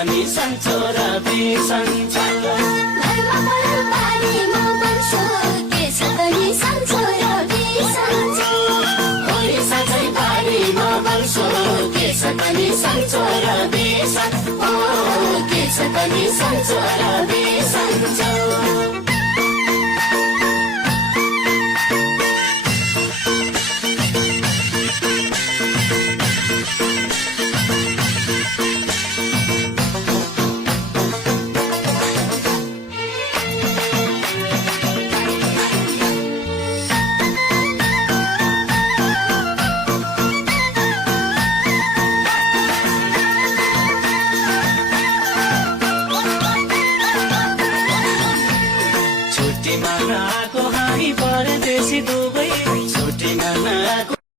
पनि सन्चो र बिसन्चो घरमा परेर पानी म बन्छु के छ त नि सन्चो र बिसन्चो भोलि सधैँ बारीमा बन्छु के छ त नि सन्चो र बिसन्चो के छ त नि सन्चो र बिसन्चो